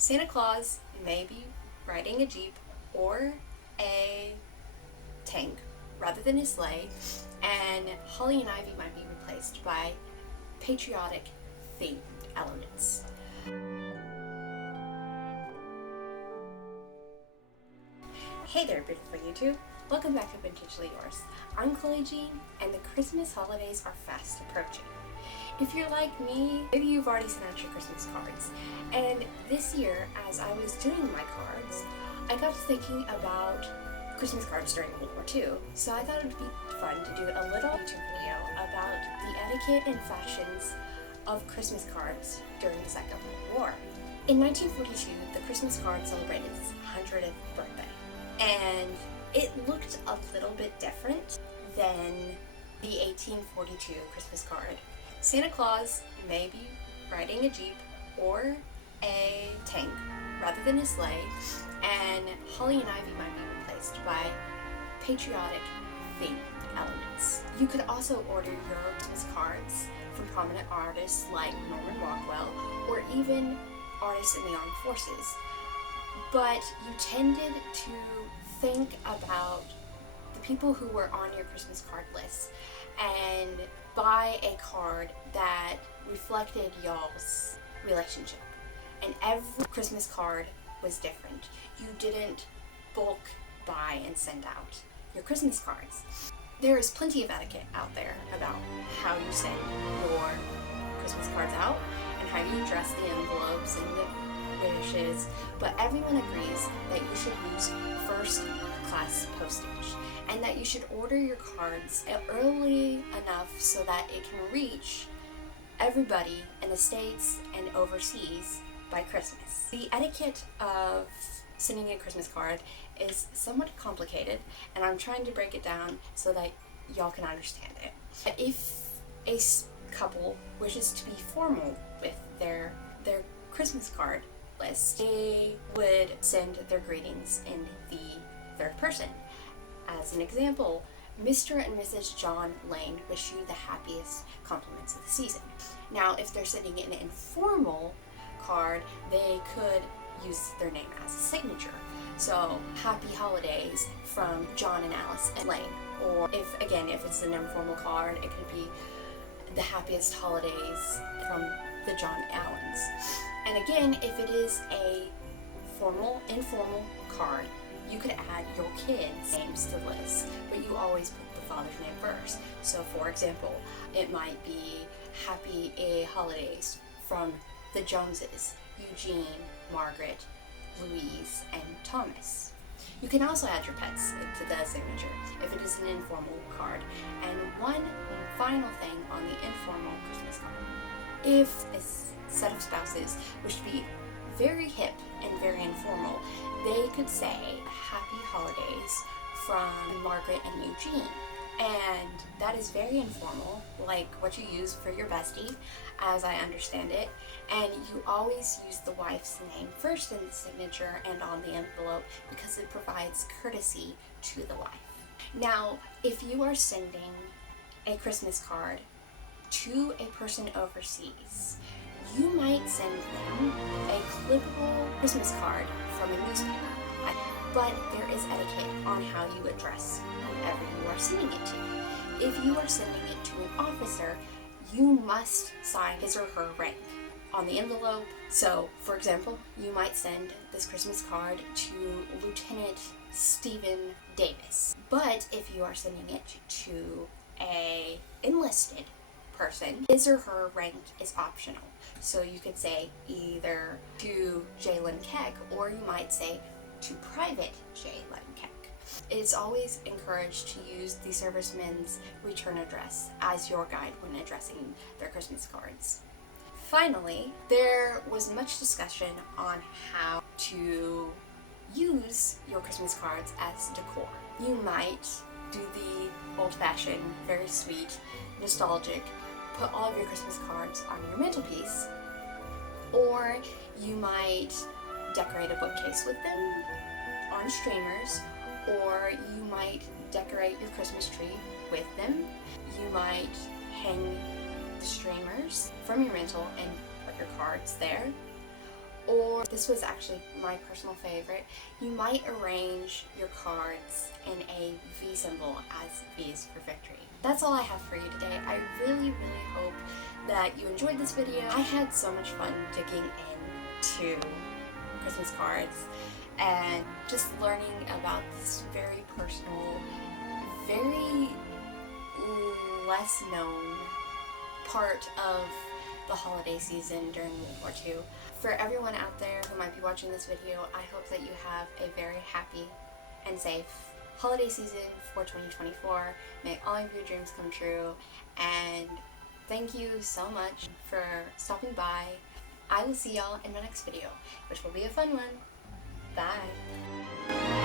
Santa Claus may be riding a Jeep or a tank rather than a sleigh, and holly and ivy might be replaced by patriotic themed elements. Hey there, beautiful YouTube. Welcome back to Vintagely Yours. I'm Chloe Jean, and the Christmas holidays are fast approaching. If you're like me, maybe you've already sent out your Christmas cards. And this year, as I was doing my cards, I got to thinking about Christmas cards during World War II. So I thought it would be fun to do a little YouTube video about the etiquette and fashions of Christmas cards during the Second World War. In 1942, the Christmas card celebrated its 100th birthday. And it looked a little bit different than the 1842 Christmas card. Santa Claus may be riding a Jeep or a tank rather than a sleigh, and holly and ivy might be replaced by patriotic themed elements. You could also order your Christmas cards from prominent artists like Norman Rockwell or even artists in the armed forces, but you tended to think about the people who were on your Christmas card list and buy a card that reflected y'all's relationship. And every Christmas card was different. You didn't bulk buy and send out your Christmas cards. There is plenty of etiquette out there about how you send your Christmas cards out and how you address the envelopes and the wishes, but everyone agrees that you should use first class postage and that you should order your cards early enough so that it can reach everybody in the States and overseas by Christmas. The etiquette of sending a Christmas card is somewhat complicated, and I'm trying to break it down so that y'all can understand it. If a couple wishes to be formal with their Christmas card list, they would send their greetings in the third person. As an example, Mr. and Mrs. John Lane wish you the happiest compliments of the season. Now, if they're sending an informal card, they could use their name as a signature. So, happy holidays from John and Alice and Lane. Or if it's an informal card, it could be the happiest holidays from the John Allens. And again, if it is a informal card, you could add your kids' names to the list, but you always put the father's name first. So for example, it might be Happy Holidays from the Joneses, Eugene, Margaret, Louise, and Thomas. You can also add your pets to the signature if it is an informal card. And one final thing on the informal Christmas card. If a set of spouses wish to be very hip and very informal, they could say Happy Holidays from Margaret and Eugene. And that is very informal, like what you use for your bestie, as I understand it. And you always use the wife's name first in the signature and on the envelope because it provides courtesy to the wife. Now, if you are sending a Christmas card to a person overseas, you might send them a clippable Christmas card from a newspaper. But there is etiquette on how you address whoever you are sending it to. If you are sending it to an officer, you must sign his or her rank on the envelope. So, for example, you might send this Christmas card to Lieutenant Stephen Davis. But if you are sending it to a enlisted person, his or her rank is optional. So you could say either to Jalen Keck, or you might say to Private Jalen Keck. It's always encouraged to use the serviceman's return address as your guide when addressing their Christmas cards. Finally, there was much discussion on how to use your Christmas cards as decor. You might do the old-fashioned, very sweet, nostalgic, put all of your Christmas cards on your mantelpiece, or you might decorate a bookcase with them on streamers, or you might decorate your Christmas tree with them. You might hang the streamers from your mantle and put your cards there, or this was actually my personal favorite, you might arrange your cards in a V symbol, as V is for victory. That's all I have for you today. I really hope that you enjoyed this video. I had so much fun digging into Christmas cards and just learning about this very personal, very less known part of the holiday season during World War II. For everyone out there who might be watching this video, I hope that you have a very happy and safe holiday season for 2024. May all of your dreams come true, and thank you so much for stopping by. I will see y'all in my next video, which will be a fun one. Bye!